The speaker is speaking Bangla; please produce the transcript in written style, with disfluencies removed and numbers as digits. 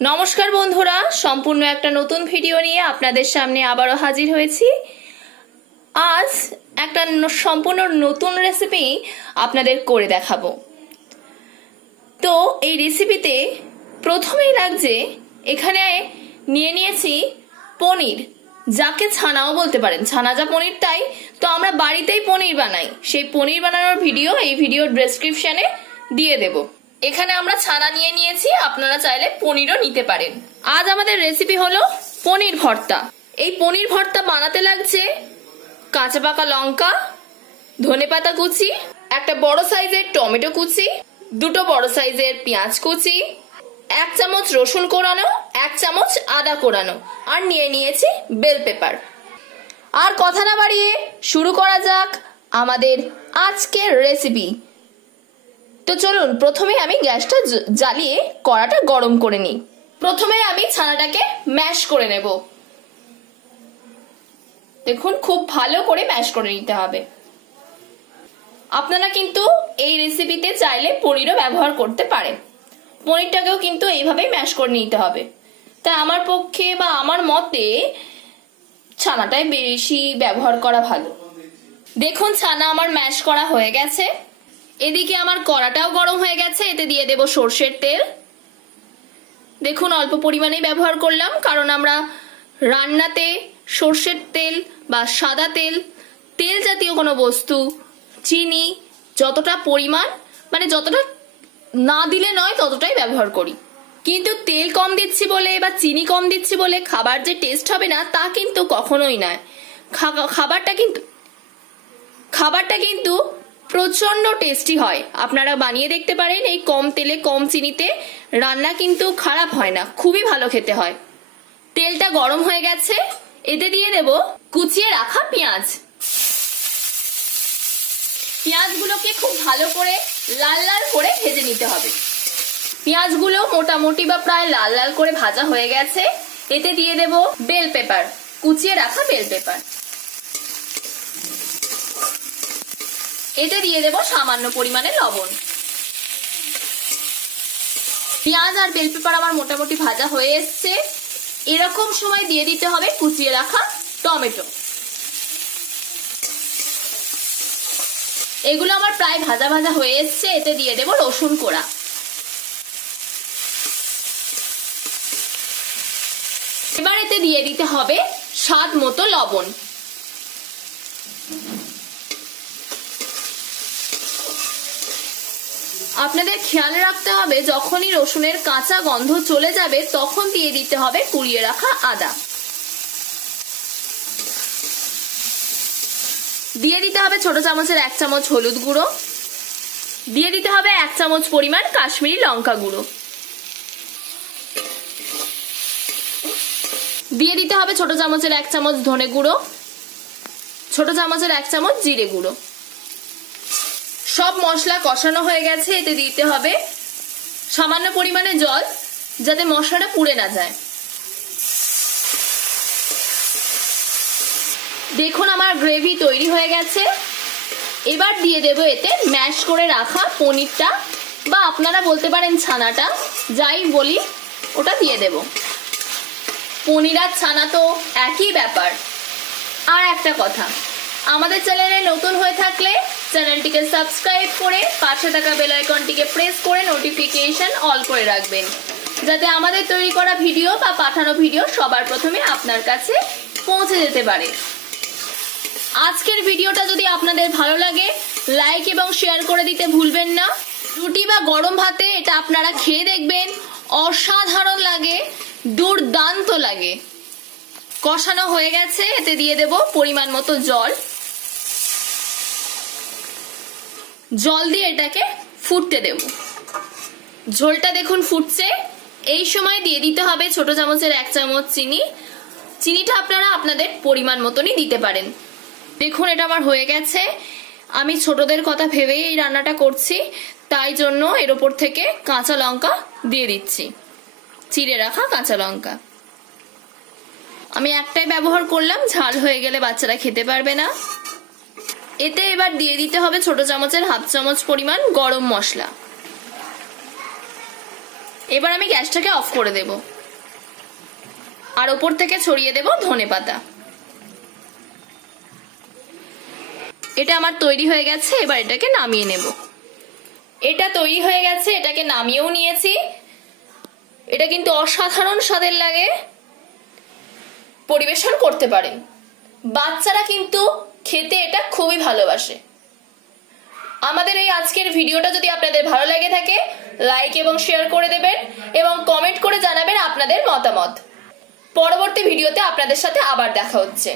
নমস্কার বন্ধুরা, সম্পূর্ণ একটা নতুন ভিডিও নিয়ে আপনাদের সামনে আবারও হাজির হয়েছি। আজ একটা সম্পূর্ণ নতুন রেসিপি আপনাদের করে দেখাবো। তো এই রেসিপিতে প্রথমেই লাগছে, এখানে নিয়ে নিয়েছি পনির, যাকে ছানাও বলতে পারেন, ছানা যা পনির তাই। তো আমরা বাড়িতেই পনির বানাই, সেই পনির বানানোর ভিডিও এই ভিডিওর ডেসক্রিপশনে দিয়ে দেব। এখানে আমরা ছানা নিয়ে নিয়েছি, আপনারা চাইলে পনিরও নিতে পারেন। আজ আমাদের রেসিপি হলো পনির ভর্তা। এই পনির ভর্তা বানাতে লাগছে কাঁচা পাকা লঙ্কা, ধনেপাতা কুচি, একটা বড় সাইজের টমেটো কুচি, দুটো বড় সাইজের পেঁয়াজ কুচি, 1 চামচ রসুন কোড়ানো, 1 চামচ আদা কোড়ানো, আর নিয়ে নিয়েছি বেল পেপার। আর কথা না বাড়িয়ে শুরু করা যাক আমাদের আজকের রেসিপি। তো চলুন, প্রথমে আমি গ্যাসটা জ্বালিয়ে কড়াটা গরম করে নিই। প্রথমে আমি ছানাটাকে ম্যাশ করে নেব। দেখুন, খুব ভালো করে ম্যাশ করে নিতে হবে। আপনারা কিন্তু এই রেসিপিতে চাইলে পনিরও ব্যবহার করতে পারেন। পনিরটাকেও কিন্তু এইভাবেই ম্যাশ করে নিতে হবে। তাই আমার পক্ষে বা আমার মতে ছানাটাই বেশি ব্যবহার করা ভালো। দেখুন, ছানা আমার ম্যাশ করা হয়ে গেছে। এদিকে আমার কড়াটাও গরম হয়ে গেছে, এতে দিয়ে দেব সর্ষের তেল। দেখুন, অল্প পরিমাণেই ব্যবহার করলাম, কারণ আমরা রান্নাতে সর্ষের তেল বা সাদা তেল, তেল জাতীয় কোনো বস্তু, চিনি যতটা পরিমাণ, মানে যতটা না দিলে নয় ততটাই ব্যবহার করি। কিন্তু তেল কম দিচ্ছি বলে বা চিনি কম দিচ্ছি বলে খাবার যে টেস্ট হবে না, তা কিন্তু কখনোই নয়। খাবারটা কিন্তু প্রচন্ড টেস্টি হয়। আপনারা বানিয়ে দেখতে পারেন। এই কম তেলে কম চিনিতে রান্না কিন্তু খারাপ হয় না, খুবই ভালো খেতে হয়। তেলটা গরম হয়ে গেছে, এতে দিয়ে দেব কুচিয়ে রাখা পেঁয়াজ। পেঁয়াজগুলোকে খুব ভালো করে লাল লাল করে ভেজে নিতে হবে। পেঁয়াজগুলো মোটামুটি বা প্রায় লাল লাল করে ভাজা হয়ে গেছে, এতে দিয়ে দেব বেল পেপার, কুচিয়ে রাখা বেল পেপার। এতে দিয়ে দেব সামান্য পরিমাণে লবণ। পেঁয়াজ আর বেল পেপার আমার মোটামুটি ভাজা হয়ে এসছে। এরকম সময় দিয়ে দিতে হবে কুচিয়ে রাখা টমেটো। এগুলো আমার প্রায় ভাজা ভাজা হয়ে এসছে, এতে দিয়ে দেব রসুন কোড়া। এবার এতে দিয়ে দিতে হবে স্বাদ মতো লবণ। আপনাদের খেয়াল রাখতে হবে, যখনই রসুনের কাঁচা গন্ধ চলে যাবে তখন দিয়ে দিতে হবে কুড়িয়ে রাখা আদা। দিয়ে দিতে হবে ছোট চামচের 1 চামচ হলুদ গুঁড়ো। দিয়ে দিতে হবে 1 চামচ পরিমাণ কাশ্মীরি লঙ্কা গুঁড়ো। দিয়ে দিতে হবে ছোট চামচের 1 চামচ ধনে গুঁড়ো, ছোট চামচের 1 চামচ জিরে গুঁড়ো। সব মশলা কষানো হয়ে গেছে, এতে দিতে হবে সামান্য পরিমাণে জল, যাতে মশলাটা পুড়ে না যায়। দেখুন, আমার গ্রেভি তৈরি হয়ে গেছে। এবার দিয়ে দেব এতে ম্যাশ করে রাখা পনিরটা, বা আপনারা বলতে পারেন ছানাটা, যাই বলি ওটা দিয়ে দেব। পনির আর ছানা তো একই ব্যাপার। আর একটা কথা, আমাদের চ্যানেলে নতুন হয়ে থাকলে চ্যানেলটিকে সাবস্ক্রাইব করে পাশে থাকা বেল আইকনটিকে প্রেস করে নোটিফিকেশন অল করে রাখবেন, যাতে আমাদের তৈরি করা ভিডিও বা পাঠানো ভিডিও সবার প্রথমে আপনার কাছে পৌঁছে যেতে পারে। আজকের ভিডিওটা যদি আপনাদের ভালো লাগে, লাইক এবং শেয়ার করে দিতে ভুলবেন না। রুটি বা গরম ভাতে এটা আপনারা খেয়ে দেখবেন, অসাধারণ লাগে, দুর্দান্ত লাগে। কষানো হয়ে গেছে, এতে দিয়ে দেব পরিমাণ মতো জল। জল দিয়ে এটাকে ফুটতে দেব। ঝোলটা দেখুন ফুটছে। এই সময় দিয়ে দিতে হবে ছোট চামচের 1 চামচ চিনি। চিনিটা আপনারা আপনাদের পরিমাণ মতনই দিতে পারেন। দেখুন, এটা আমার হয়ে গেছে। আমি ছোটদের কথা ভেবেই এই রান্নাটা করছি, তাই জন্য এর ওপর থেকে কাঁচা লঙ্কা দিয়ে দিচ্ছি, চিড়ে রাখা কাঁচা লঙ্কা। আমি একটাই ব্যবহার করলাম, ঝাল হয়ে গেলে বাচ্চারা খেতে পারবে না। এতে এবার দিয়ে দিতে হবে ছোট চামচের 1/2 চামচ পরিমাণ গরম মশলা। এবার আমি গ্যাসটাকে অফ করে দেব আর ওপর থেকে ছড়িয়ে দেব ধনেপাতা। এটা আমার তৈরি হয়ে গেছে, এবার এটাকে নামিয়ে নেব। এটা তৈরি হয়ে গেছে, এটাকে নামিয়েও নিয়েছি। এটা কিন্তু অসাধারণ স্বাদের লাগে, পরিবেশন করতে পারেন। বাচ্চারা কিন্তু খেতে এটা খুবই ভালোবাসে। আমাদের এই আজকের ভিডিওটা যদি আপনাদের ভালো লাগে থাকে, লাইক এবং শেয়ার করে দেবেন এবং কমেন্ট করে জানাবেন আপনাদের মতামত। পরবর্তী ভিডিওতে আপনাদের সাথে আবার দেখা হচ্ছে।